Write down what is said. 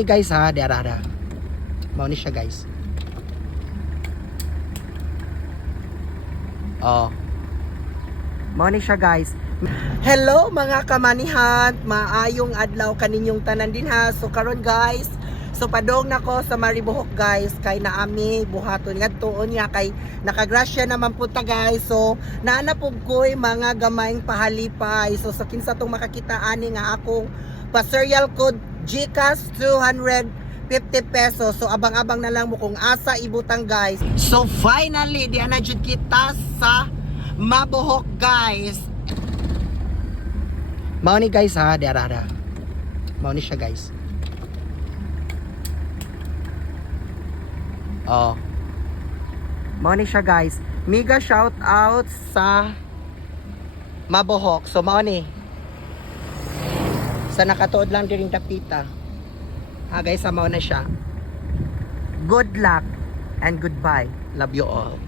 Hey guys ha, diarara. Mao ni siya guys. Oh. Mao ni siya guys. Hello mga kamanihan, maayong adlaw kaninyong tanan din ha. So karon guys, so padong nako sa Maribohok guys, kay naami buhaton ngadtuon nga kay nakagrasya naman punta guys. So naanapog ko'y mga gamayng pahalipay. So sa kinsa tong makakita ani nga akong pa-serial code GCash 250 pesos. So abang-abang na lang mo kung asa ibutang guys. So finally, di na jud kita sa Mabohok guys. Mao ni guys ha, diarara. Mao ni siya guys. Oh. Mao ni siya guys. Mega shout out sa Mabohok. So mao ni. Sa nakatuod lang din dapita. Guys, mao na siya. Good luck and goodbye. Love you all.